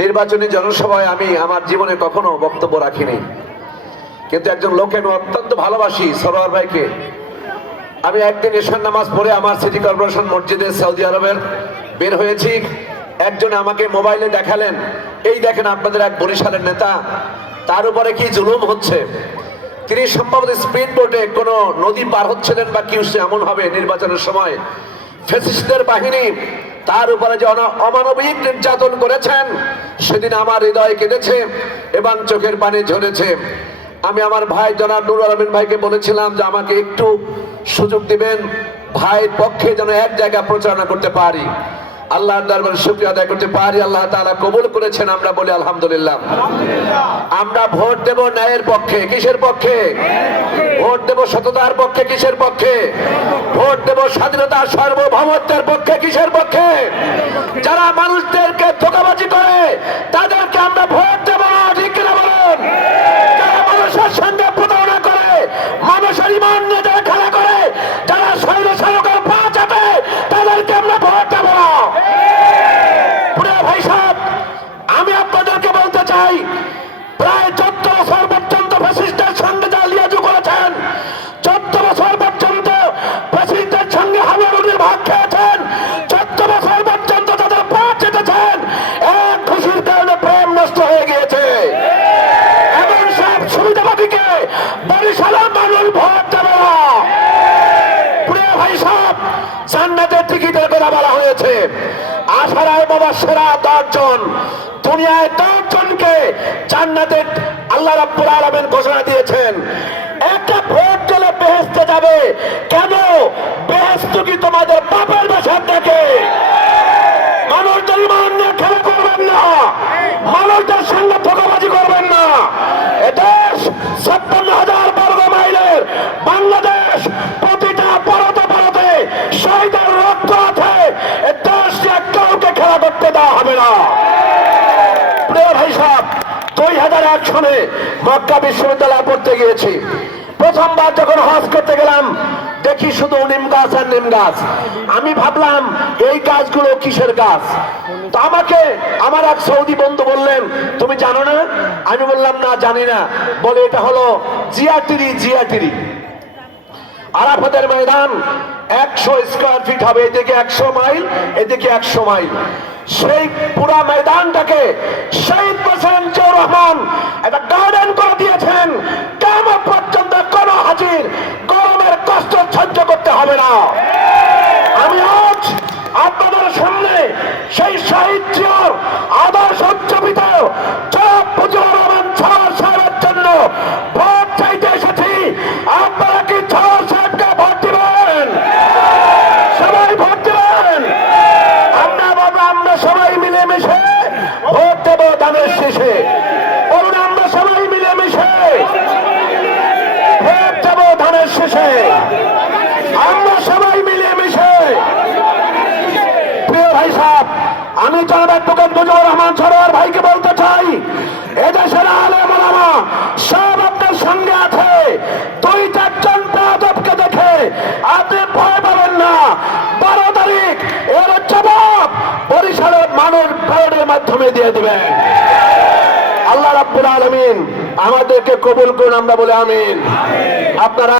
নির্বাচনী জনসভায় আমি আমার জীবনে কখনো বক্তব্য রাখিনি, কিন্তু একজন লোককে আমি অত্যন্ত ভালোবাসি, সরোয়ার ভাইকে। আমি একদিন ঈশান নামাজ পড়ে আমার সিটি কর্পোরেশন মসজিদে সৌদি আরবের বের হয়েছি। একজন আমাকে মোবাইলে দেখালেন, এই দেখেন আপনাদের এক বরিশালের নেতা, তার উপরে কি জুলুম হচ্ছে। তিনি সম্ভবত স্পিড বোটে কোনো নদী পার হচ্ছিলেন বা কি হচ্ছে এমন হবে নির্বাচনের সময়। ফ্যাসিস্টদের বাহিনী তার উপরে যে অমানবিক নির্যাতন করেছেন, সেদিন আমার হৃদয় কেঁদেছে এবং চোখের পানি ঝরেছে। আমি আমার ভাই জনাব নুরুল আমিন ভাইকে বলেছিলাম যে আমাকে একটু সুযোগ দিবেন, ভাইয়ের পক্ষে যেন এক জায়গায় প্রচারণা করতে পারি, আল্লাহর দরবারে শুকরিয়া আদায় করতে পারি। আল্লাহ তাআলা কবুল করেছেন, আমরা বলি আলহামদুলিল্লাহ। আমরা ভোট দেব ন্যায়ের পক্ষে। কিসের পক্ষে? ভোট দেব সততার পক্ষে। কিসের পক্ষে? ভোট দেব স্বাধীনতা সার্বভৌমত্বের পক্ষে। কিসের পক্ষে? যারা মানুষদেরকে ধোঁকাবাজি করে তাদেরকে আমরা ভোট দেব, ঠিক কিনা বলুন? যারা মানুষের সঙ্গে প্রতারণা করে, মানুষের ইমান নিয়ে যারা খেলা করে, যারা স্বৈর শাসকের পা চাপে, তাদেরকে আমরা ভোট দেব। প্রিয় ভাই সাহেব, আমি আপনাদেরকে বলতে চাই, প্রায় 14 বছর পর্যন্ত ফ্যাসিস্টের সঙ্গে যা লিয়াজু করেছেন, 14 বছর পর্যন্ত ফ্যাসিস্টের সঙ্গে হামাগুড়ির ভাগ খেয়েছেন, 14 বছর পর্যন্ত তাদের পা চেটেছেন, এক খুশির কারণে প্রেম নষ্ট হয়ে গিয়েছে। এমন সব সুবিধাবাদীকে বরিশালের মানুষ ভোট দেবে না। প্রিয় ভাই সাহেব, জান্নাতের টিকিটের কথা বলা হয়েছে। আশারায় বাবা সেরা 10 জন, দুনিয়ায় 10 জনকে জান্নাতে আল্লাহ রাব্বুল আলামিন ঘোষণা দিয়েছেন। একটা ভোট দিলে বেহেশতে যাবে। কেন? বেহেশত কি তোমাদের বাপের বাসার থেকে? মানুষদের ইমান নিয়ে খেলা করবেন না, মানুষদের সঙ্গে ধোঁকাবাজি করবেন না। এদেশ 56,000 বর্গ মাইলের বাংলাদেশ, প্রতিটা পরতে পরতে শহীদের রক্ত আছে। এদেশ কাউকে খেলা করতে দেওয়া হবে না। প্রিয় ভাই সাহেব, 2001 সনে মক্কা বিশ্ববিদ্যালয়ে পড়তে গিয়েছি। প্রথমবার যখন হজ করতে গেলাম, দেখি শুধু নিম গাছ আর নিম গাছ। আমি ভাবলাম এই গাছগুলো কিসের গাছ? তো আমাকে আমার এক সৌদি বন্ধু বললেন, তুমি জানো না? আমি বললাম না, জানি না। বলে এটা হলো জিয়াটিরি। জিয়াটিরি আরাফাতের ময়দান 100 স্কয়ার ফিট হবে, এদিকে 100 মাইল, এদিকে 100 মাইল। সেই পুরা ময়দানটাকে শহীদ হোসেন জিয়াউর রহমান একটা গার্ডেন করে দিয়েছেন। কিয়ামত পর্যন্ত কোন হাজির গরমের কষ্ট সহ্য করতে হবে না। আমি আজ আপনাদের সামনে সেই শহীদ জিয়ার আদর্শ উজ্জীবিত জনাব মুজিবুর রহমান সরোয়ার সাহেবের জন্য ভোট চাইতে এসেছি। আপনারা কি সরোয়ার সাহেবকে ভোট দিবেন? সবাই ভোট দিবেন। আমরা সবাই মিলেমিশে ভোট দেব ধানের শেষে। বলুন, আমরা সবাই মিলেমিশে ভোট দেব ধানের শেষে। আমরা সবাই মিলেমিশে। প্রিয় ভাই সাহেব, আমি জনাব অ্যাডভোকেট মুজিবুর রহমান সরোয়ার ভাইকে বলতে চাই, এদেশের আলেম ওলামা সব আপনার সঙ্গে আছে। 2-4 জন বেয়াদবকে দেখে আপনি ভয় পাবেন না। 12 তারিখ এর জবাব বরিশালের মানুষ ভোটের মাধ্যমে দিয়ে দিবেন। আল্লাহ রাব্বুল আলামিন আমাদেরকে কবুল করুন, আমরা বলি আমিন। আপনারা